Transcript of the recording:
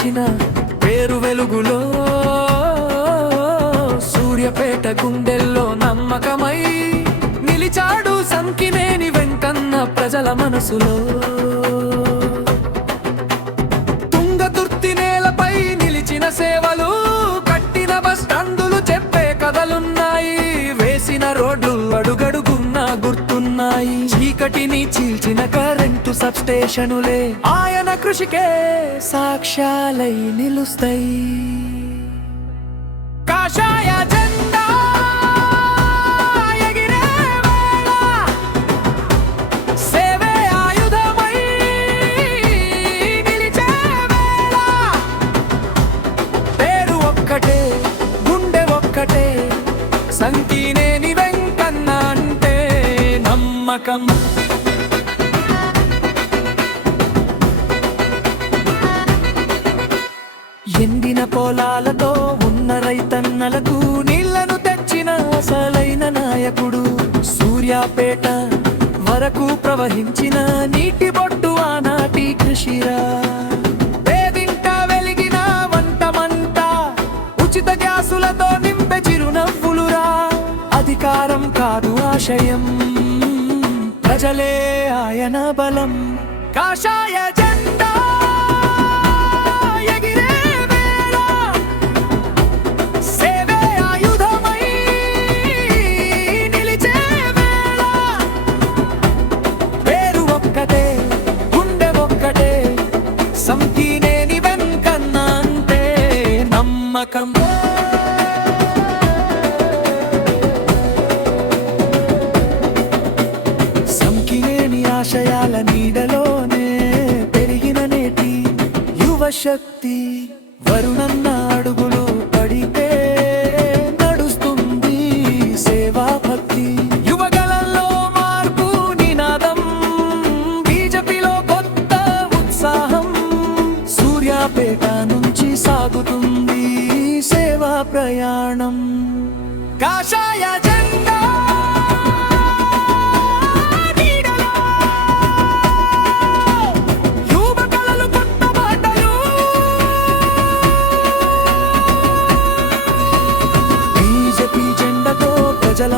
నిలిచిన పేరు వెలుగులో సూర్యాపేట గుండెల్లో నమ్మకమై నిలిచాడు సంకినేని వెంకన్న ప్రజల మనసులో. తుంగతుర్తి నేలపై నిలిచిన సేవలు, కట్టిన బస్ స్టాండులు చెప్పే కథలున్నాయి, వేసిన రోడ్లు అడుగడుగున్నా గుర్తున్నాయి, చీకటిని చీల్చిన కరెంటు సబ్ స్టేషనులే ఆయన కృషికే సాక్ష్యాలై నిలుస్తాయి. కాషాయ జెండా ఎగిరే వేళ సేవే ఆయుధమై నిలిచే వేళ, పేరు ఒక్కటే గుండె ఒక్కటే సంకినేని వెంకన్న అంటే నమ్మకం. ఎండిన పొలాలతో ఉన్న రైతన్నలకు నీళ్లను తెచ్చిన అసలైన నాయకుడు, సూర్యాపేట వరకు ప్రవహించిన నీటి బొట్టు ఆనాటి కృషిరా. పేదింట వెలిగిన వంటమంట, ఉచిత గ్యాసులతో నింపే చిరునవ్వులురా. అధికారం కాదు ఆశయం, ప్రజలే ఆయన బలం. కాషాయ జెండా ఎగిరే వేళ సేవే ఆయుధమై నిలిచే వేళ, పేరు ఒక్కటే గుండె ఒక్కటే సంకినేని వెంకన్న అంటే నమ్మకం. సంకినేని ఆశయాల నీడలోనే పెరిగిన నేటి యువశక్తి, వరుణన్న అడుగులు పడితే నడుస్తుంది సేవా భక్తి. యువగలంలో మార్పు నినాదం, బీజేపీలో కొత్త ఉత్సాహం, సూర్యాపేట నుంచి సాగుతుంది సేవా ప్రయాణం. కాషాయ జెండా నీడలో యువకళలు కొత్త బాటలు, బీజేపీ జెండతో ప్రజల